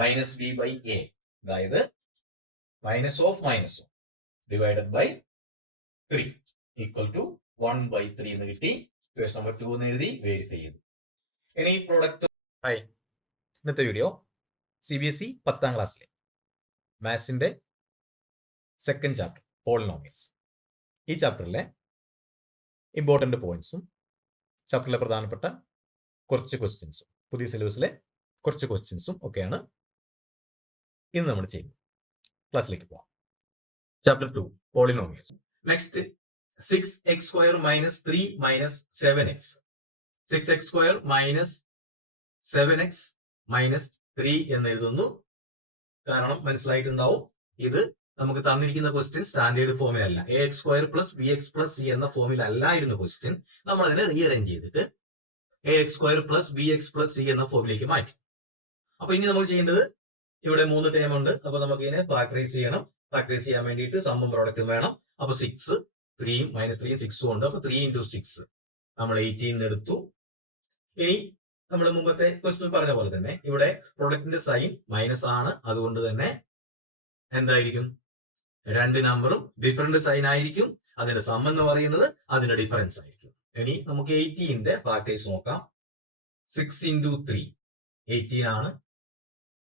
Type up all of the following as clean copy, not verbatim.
Minus B by A, അതായത് minus of minus divided by 3 equal to 1/3 എന്ന് കിട്ടി. Equation number 2 എന്ന് എഴുതി വെരിഫൈ ചെയ്തു. ഇനി ഈ പ്രോഡക്റ്റ്. ഹായ്, ഇന്നത്തെ വീഡിയോ CBSE 10ാം ക്ലാസ്സിലെ മാത്സിന്റെ സെക്കൻഡ് ചാപ്റ്റർ പോളിനോമിയൽസ്. ഈ ചാപ്റ്ററിലെ ഇമ്പോർട്ടന്റ് പോയിന്റ്സും ചാപ്റ്ററിലെ പ്രധാനപ്പെട്ട കുറച്ച് ക്വസ്റ്റ്യൻസും പുതിയ സിലബസിലെ കുറച്ച് ക്വസ്റ്റ്യൻസും ഒക്കെയാണ് ഇന്ന് നമ്മൾ ചെയ്യുന്നത്. ക്ലാസ്സിലേക്ക് പോവാം. Chapter 2 polynomials. Next 6x² minus 3 minus 7x. 6x² minus 7x minus 3 എന്ന് എഴുതുന്നു. കാരണം മനസ്സിലായിട്ടുണ്ടാവും, ഇത് നമുക്ക് തന്നിരിക്കുന്ന ക്വസ്റ്റ്യൻ സ്റ്റാൻഡേർഡ് ഫോമിലല്ല. ax² plus bx plus c എന്ന ഫോമിൽ അല്ലായിരുന്നു ക്വസ്റ്റ്യൻ. നമ്മൾ അതിനെ റീഅറേഞ്ച് ചെയ്തിട്ട് ax² plus bx plus c എന്ന ഫോമിലേക്ക് മാറ്റി. അപ്പൊ ഇനി നമ്മൾ ചെയ്യേണ്ടത്, ഇവിടെ 3 ടേം ഉണ്ട്. അപ്പൊ നമുക്ക് ഇതിനെ ഫാക്ടറൈസ് ചെയ്യണം. ഫാക്ടറൈസ് ചെയ്യാൻ വേണ്ടിയിട്ട് സമ്മും പ്രോഡക്റ്റും വേണം. അപ്പൊ 6 3 മൈനസ് 3 6 ഉണ്ട്. അപ്പൊ 3 × 6 നമ്മൾ 18 എടുത്തു. ഇനി നമ്മൾ മുമ്പത്തെ ക്വസ്റ്റ്യൻ പറഞ്ഞ പോലെ തന്നെ ഇവിടെ പ്രൊഡക്റ്റിന്റെ സൈൻ മൈനസ് ആണ്. അതുകൊണ്ട് തന്നെ എന്തായിരിക്കും, രണ്ട് നമ്പറും ഡിഫറന്റ് സൈൻ ആയിരിക്കും. അതിന്റെ സം എന്ന് പറയുന്നത് അതിന്റെ ഡിഫറൻസ് ആയിരിക്കും. ഇനി നമുക്ക് 18ന്റെ ഫാക്ടേഴ്സ് നോക്കാം. 6 × 3 18 ആണ്.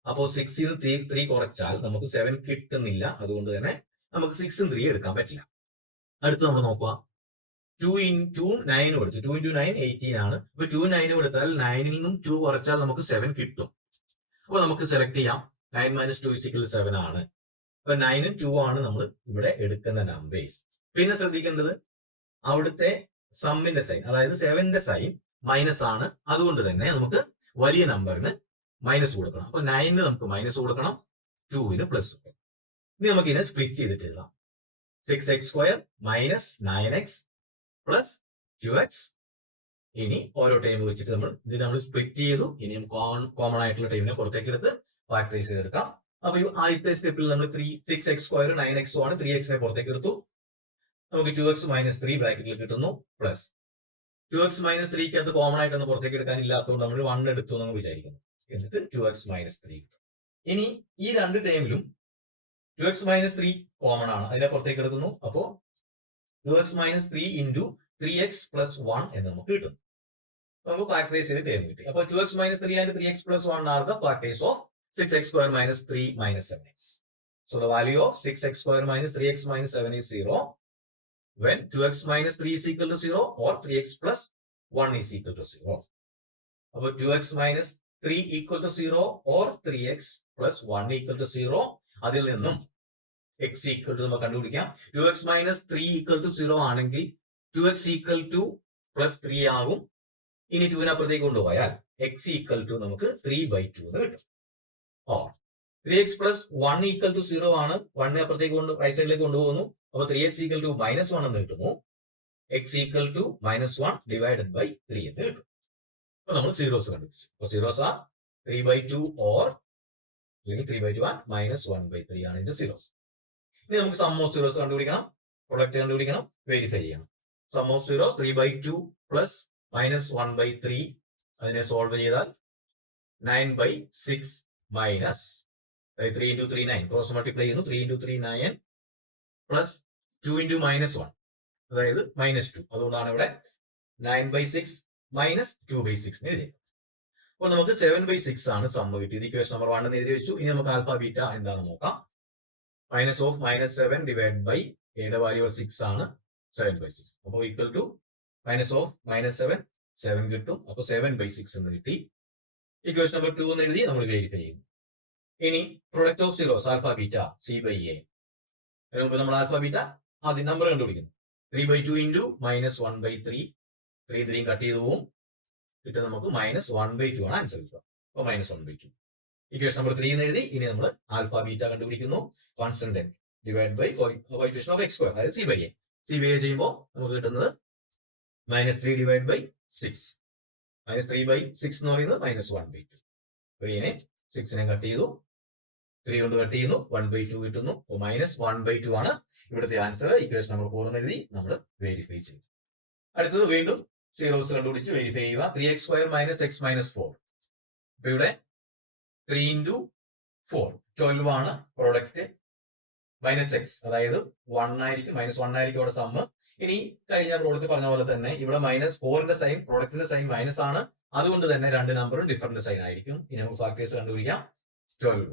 അപ്പോൾ 6 ൽ 3 കുറച്ചാൽ നമുക്ക് 7 കിട്ടുന്നില്ല. അതുകൊണ്ട് തന്നെ നമുക്ക് 6 3 എടുക്കാൻ പറ്റില്ല. അടുത്ത് നമ്മൾ നോക്കുക, 2 × 9 കൊടുത്തു. 2 × 9 18 ആണ്. അപ്പൊ 2 9 കൊടുത്താൽ 9ൽ നിന്നും 2 കുറച്ചാൽ നമുക്ക് 7 കിട്ടും. അപ്പൊ നമുക്ക് സെലക്ട് ചെയ്യാം. 9 - 2 = 7 ആണ്. അപ്പൊ 9 ഉം 2 ആണ് നമ്മൾ ഇവിടെ എടുക്കുന്ന നമ്പേഴ്സ്. പിന്നെ ശ്രദ്ധിക്കേണ്ടത്, അവിടുത്തെ സമ്മിന്റെ സൈൻ, അതായത് 7ന്റെ സൈൻ മൈനസ് ആണ്. അതുകൊണ്ട് തന്നെ നമുക്ക് വലിയ നമ്പറിന് മൈനസ് കൊടുക്കണം. അപ്പൊ 9ന് നമുക്ക് മൈനസ് കൊടുക്കണം, 2ന് പ്ലസ്. ഇനി നമുക്ക് ഇതിനെ സ്പ്ലിറ്റ് ചെയ്തിട്ട് എഴുതാം. 6x² minus 9x plus 2x. ഇനി ഓരോ ടൈം വെച്ചിട്ട് നമ്മൾ സ്പ്ലിറ്റ് ചെയ്തു. ഇനി കോമൺ ആയിട്ടുള്ള ടൈമിനെ പുറത്തേക്ക് എടുത്ത് ഫാക്ടറൈസ് ചെയ്തെടുക്കാം. അപ്പൊ ഈ ആദ്യത്തെ സ്റ്റെപ്പിൽ നമ്മൾ 6x² 9x ആണ്. 3xനെ പുറത്തേക്ക് എടുത്തു. നമുക്ക് 2x മൈനസ് 3 ബ്രാക്കറ്റിൽ കിട്ടുന്നു, പ്ലസ് 2x മൈനസ് 3ക്ക് അത് കോമൺ ആയിട്ടൊന്ന് പുറത്തേക്ക് എടുക്കാൻ ഇല്ലാത്തതുകൊണ്ട് നമ്മൾ 1 എടുത്തു എന്ന് വിചാരിക്കുന്നു. എന്നിട്ട് 2x മൈനസ് 3 കിട്ടും. ഇനി ഈ രണ്ട് ടൈമിലും 2x മൈനസ് 3 കോമൺ ആണ്. അതിനെ പുറത്തേക്ക് എടുക്കുന്നു. അപ്പോ 2x മൈനസ് 3 × 3x പ്ലസ് 1 എന്ന് നമുക്ക് കിട്ടും. നമുക്ക് ഫാക്ടറൈസ് ചെയ്ത് ടൈം കിട്ടി. അപ്പോൾ 2x minus 3 and 3x plus 1 are the factors of 6x² minus 3 minus 7x. So the value of 6x² minus 3x minus 7 is 0 when 2x minus 3 is equal to 0 or 3x plus 1 is equal to 0. അപ്പോൾ 2x minus 3 equal to 0 or 3x plus 1 equal to 0. അതിൽ നിന്നും x equal to നമുക്ക് കണ്ടുപിടിക്കാം. 2x minus 3 equal to 0 ആണെങ്കിൽ 2x equal to plus 3 ആകും. ഇനി 2നെ അപ്പുറത്തേക്ക് കൊണ്ടുപോയാൽ x equal to നമുക്ക് 3/2 എന്ന് കിട്ടും. Or 3x plus 1 equal to 0 ആണ്. 1നെ അപ്പുറത്തേക്ക് റൈറ്റ് സൈഡിലേക്ക് കൊണ്ടുപോകുന്നു. അപ്പോൾ 3x equal to -1 എന്ന് കിട്ടുന്നു. x equal to -1 divided by 3 എന്ന് കിട്ടും. അപ്പൊ നമ്മൾ സീറോസ് കണ്ടുപിടിച്ചു. അപ്പോൾ സീറോസ് ആർ 3/2 or 3/2 and -1/3 ആണ് ഇതിന്റെ സീറോസ്. ഇനി നമുക്ക് സം ഓഫ് സീറോസ് കണ്ടുപിടിക്കണം, പ്രൊഡക്റ്റ് കണ്ടുപിടിക്കണം, വെരിഫൈ ചെയ്യണം. Sum of zeros 3/2 plus -1/3. അതിനെ സോൾവ് ചെയ്താൽ 9/6 മൈനസ് 3 × 3 9 ക്രോസ് മൾട്ടിപ്ലൈ ചെയ്യുന്നു. 3 × 3 9 പ്ലസ് 2 × -1 അതായത് -2. അതുകൊണ്ടാണ് ഇവിടെ 9/6 മൈനസ് 2/6 എഴുതിയത്. അപ്പോൾ നമുക്ക് 7/6 ആണ് സമ്മ് കിട്ടിയത്. ഇക്വേഷൻ നമ്പർ 1 എന്ന് എഴുതി വെച്ചു. ഇനി നമുക്ക് ആൽഫ ബീറ്റ എന്താണെന്ന് നോക്കാം. മൈനസ് ഓഫ് -7 ഡിവൈഡ് ബൈ എയുടെ വാല്യൂ 6 ആണ്, 7/6. അപ്പോൾ ഈക്വൽ ടു മൈനസ് ഓഫ് -7 7 കിട്ടും. അപ്പോൾ 7/6 എന്ന് കിട്ടി. ഇക്വേഷൻ നമ്പർ 2 എന്ന് എഴുതി നമ്മൾ വെരിഫൈ ചെയ്യും. ഇനി product of zeros alpha beta c/a. അതിന് മുമ്പ് നമ്മൾ ആൽഫ ബീറ്റ ആദ്യം നമ്പർ കണ്ടുപിടിക്കുന്നു. 3/2 × -1/3. 3 3 കട്ട് ചെയ്ത് പോവും. കിട്ടും നമുക്ക് -1/2 ആണ് ആൻസർ കിട്ടുക. അപ്പോൾ -1/2. ഇക്വേഷൻ നമ്പർ 3 എന്ന് എഴുതി. ഇനി നമ്മൾ ആൽഫ ബീറ്റ കണ്ടുപിടിക്കുന്നു. Constant divide by coefficient of x², അതായത് c/a. c/a ചെയ്യുമ്പോൾ നമുക്ക് കിട്ടുന്നത് -3 ഡിവൈഡ് ബൈ 6. -3/6 എന്ന് പറയുന്നത് -1/2. 3നെ 6നെ കട്ട് ചെയ്തു, 3 കൊണ്ട് കട്ട് ചെയ്യുന്നു, 1/2 കിട്ടുന്നു. അപ്പോൾ -1/2 ആണ് ഇവിടുത്തെ ആൻസർ. ഇക്വേഷൻ നമ്പർ 4 എന്ന് എഴുതി നമ്മൾ വെരിഫൈ ചെയ്തു. അടുത്തത് വീണ്ടും സീറോസ് കണ്ടുപിടിച്ച് വെരിഫൈ ചെയ്യുക. 3x² - x - 4. അപ്പൊ ഇവിടെ 3 × 4. 12 ആണ് പ്രോഡക്റ്റ് മൈനസ് എക്സ്, അതായത് 1 ആയിരിക്കും, -1 ആയിരിക്കും ഇവിടെ സമ്മ്. ഇനി കഴിഞ്ഞ പ്രോഡക്റ്റ് പറഞ്ഞ പോലെ തന്നെ ഇവിടെ -4ന്റെ സൈൻ പ്രോഡക്റ്റിന്റെ സൈൻ മൈനസ് ആണ്, അതുകൊണ്ട് തന്നെ രണ്ട് നമ്പറും ഡിഫറന്റ് സൈൻ ആയിരിക്കും. ഇനി നമുക്ക് ഫാക്ടേഴ്സ് കണ്ടുപിടിക്കാം. 12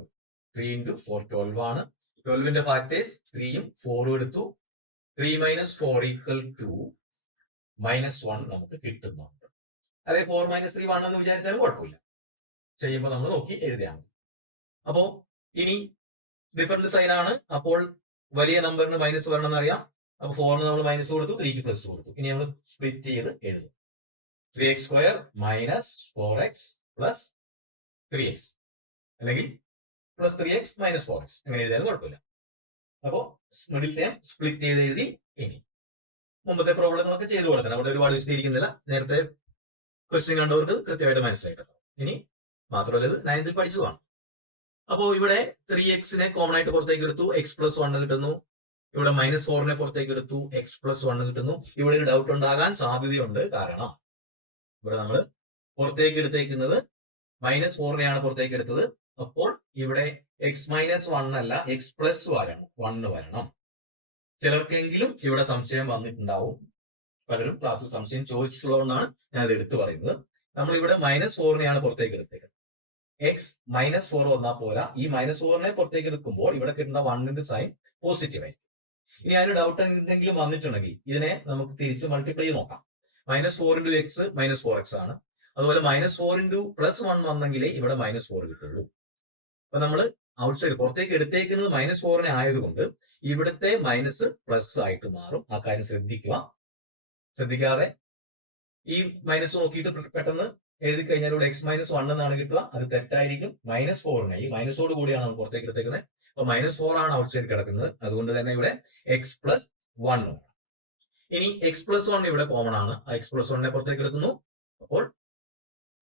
3 into 4 12 ആണ്. 12ന്റെ ഫാക്ടേഴ്സ് 3യും 4ഉം എടുത്തു. 3 - 4 = -1 നമുക്ക് കിട്ടുന്നുണ്ട്. അതായത് 4 - 3 1 എന്ന് വിചാരിച്ചാലും കുഴപ്പമില്ല, ചെയ്യുമ്പോൾ നമ്മൾ നോക്കി എഴുതിയാൽ മതി. അപ്പോ ഇനി ഡിഫറന്റ് സൈൻ ആണ്, അപ്പോൾ വലിയ നമ്പറിന് മൈനസ് വരണം എന്നറിയാം. അപ്പൊ 4ന് നമ്മൾ മൈനസ് കൊടുത്തു, 3ക്ക് പ്ലസ് കൊടുത്തു. ഇനി നമ്മൾ സ്പ്ലിറ്റ് ചെയ്ത് എഴുതും. 3x² - 4x + 3x, അല്ലെങ്കിൽ +3x - 4x, അങ്ങനെ എഴുതിയാലും കുഴപ്പമില്ല. അപ്പോ മിഡിൽ ടേം സ്പ്ലിറ്റ് ചെയ്ത് എഴുതി. ഇനി മുമ്പത്തെ പ്രോബ്ലങ്ങളൊക്കെ ചെയ്തു കൊടുക്കണം, അവിടെ ഒരുപാട് വിശദീകരിക്കുന്നില്ല. നേരത്തെ ക്വസ്റ്റ്യൻ കണ്ടവർക്ക് കൃത്യമായിട്ട് മനസ്സിലായിട്ടുണ്ട്. ഇനി മാത്രമല്ല ഇത് 9th പഠിച്ചതാണ്. അപ്പോ ഇവിടെ 3x കോമൺ ആയിട്ട് പുറത്തേക്ക് എടുത്തു, x+1 കിട്ടുന്നു. ഇവിടെ -4 പുറത്തേക്ക് എടുത്തു, x+1 കിട്ടുന്നു. ഇവിടെ ഒരു ഡൗട്ട് ഉണ്ടാകാൻ സാധ്യതയുണ്ട്, കാരണം ഇവിടെ നമ്മൾ പുറത്തേക്ക് എടുത്തേക്കുന്നത് -4 പുറത്തേക്ക് എടുത്തത്. അപ്പോൾ ഇവിടെ x-1 അല്ല, x+1 വരണം. ചിലർക്കെങ്കിലും ഇവിടെ സംശയം വന്നിട്ടുണ്ടാവും. പലരും ക്ലാസ്സിൽ സംശയം ചോദിച്ചിട്ടുള്ളതുകൊണ്ടാണ് ഞാൻ ഇത് എടുത്തു പറയുന്നത്. നമ്മൾ ഇവിടെ -4 പുറത്തേക്ക് എടുത്തേക്കുന്നത്. x -4 വന്നാൽ പോരാ, ഈ -4 പുറത്തേക്ക് എടുക്കുമ്പോൾ ഇവിടെ കിട്ടുന്ന 1ന്റെ സൈൻ പോസിറ്റീവ് ആയിരിക്കും. ഇനി അതിന് ഡൗട്ട് എന്തെങ്കിലും വന്നിട്ടുണ്ടെങ്കിൽ ഇതിനെ നമുക്ക് തിരിച്ച് മൾട്ടിപ്ലൈ ചെയ്ത് നോക്കാം. -4 × x -4x ആണ്. അതുപോലെ -4 × +1 വന്നെങ്കിലേ ഇവിടെ -4 കിട്ടുള്ളൂ. അപ്പൊ നമ്മൾ ഔട്ട്സൈഡ് പുറത്തേക്ക് എടുത്തേക്കുന്നത് -4 ആയതുകൊണ്ട് ഇവിടുത്തെ മൈനസ് പ്ലസ് ആയിട്ട് മാറും. ആ കാര്യം ശ്രദ്ധിക്കുക. ശ്രദ്ധിക്കാതെ ഈ മൈനസ് നോക്കിയിട്ട് പെട്ടെന്ന് എഴുതി കഴിഞ്ഞാൽ ഇവിടെ x-1 എന്നാണ് കിട്ടുക. അത് തെറ്റായിരിക്കും. -4 ഈ മൈനസോട് കൂടിയാണ് നമ്മൾ പുറത്തേക്ക് എടുത്തേക്കുന്നത്. അപ്പൊ -4 ആണ് ഔട്ട്സൈഡ് കിടക്കുന്നത്. അതുകൊണ്ട് തന്നെ ഇവിടെ x+1. ഇനി x+1 ഇവിടെ കോമൺ ആണ്. ആ x+1 പുറത്തേക്ക് എടുക്കുന്നു. അപ്പോൾ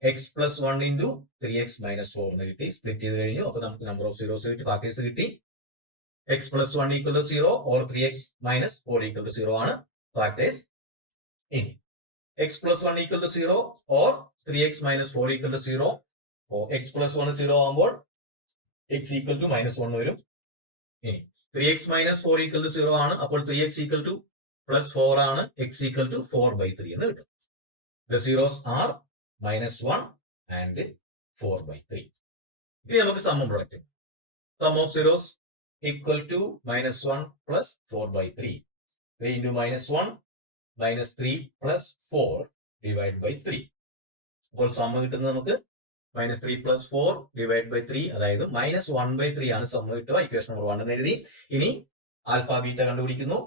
x+1 × 3x - 4 എന്ന് കിട്ടി. സ്പ്ലിറ്റ് ചെയ്ത് കഴിഞ്ഞു. അപ്പൊ നമുക്ക് നമ്പർ ഓഫ് സീറോസ് കിട്ടി, ഫാക്ടേഴ്സ് കിട്ടി. x+1 = 0 or 3x - 4 = 0 ആണ് ഫാക്ടേഴ്സ്. ഇനി x+1 = 0 or 3x - 4 = 0. x+1 0 ആകുമ്പോൾ x = -1 വരും. ഇനി 3x - 4 = 0 ആണ്. അപ്പോൾ 3x = +4 ആണ്. x = 4/3 എന്ന് കിട്ടും. The zeros are -1 and 4/3. ഇനി നമുക്ക് സമ്മം product. Sum of zeros equal to -1 + 4/3. 3 × -1 -3 + 4 / 3. അപ്പോൾ സമ്മ് കിട്ടുന്നത് നമുക്ക് -3 + 4 / 3, അതായത് -1/3 ആണ് സമ്മ് കിട്ടുക. ഇക്വേഷൻ നമ്പർ 1 എന്ന് എഴുതി. ഇനി ആൽഫ ബീറ്റ കണ്ടുപിടിക്കുന്നു.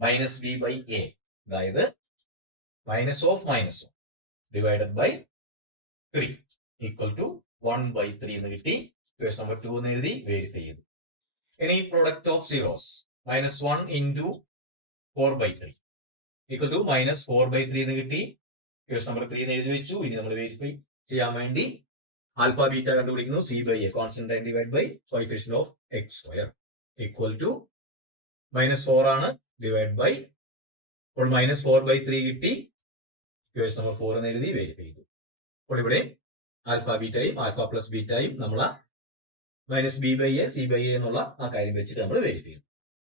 -b/a, അതായത് -(-1) / 3 = 1/3 എന്ന് കിട്ടി. ഇക്വേഷൻ നമ്പർ 2 എന്ന് എഴുതി വെരിഫൈ ചെയ്തു. ഇനി പ്രൊഡക്റ്റ് ഓഫ് സീറോസ് -1 × 4/3 = -4/3 എന്ന് കിട്ടി. ഇക്വേഷൻ നമ്പർ 3 എന്ന് എഴുതി വെച്ചു. ഇനി നമ്മൾ വെരിഫൈ ചെയ്യാൻ വേണ്ടി ആൽഫ ബീറ്റ കണ്ടുപിടിക്കുന്നു. c/a constant / coefficient of x² = -4 ആണ് / അപ്പോൾ -4/3 കിട്ടി. ഇക്വേഷൻ നമ്പർ 4 എന്ന് എഴുതി വെരിഫൈ ചെയ്തു. അപ്പോൾ ഇവിടെ ആൽഫ ബീറ്റയും ആൽഫ പ്ലസ് ബീറ്റയും നമ്മൾ -b/a c/a എന്നുള്ള ആ കാര്യം വെച്ചിട്ട് നമ്മൾ വെരിഫൈ ചെയ്തു.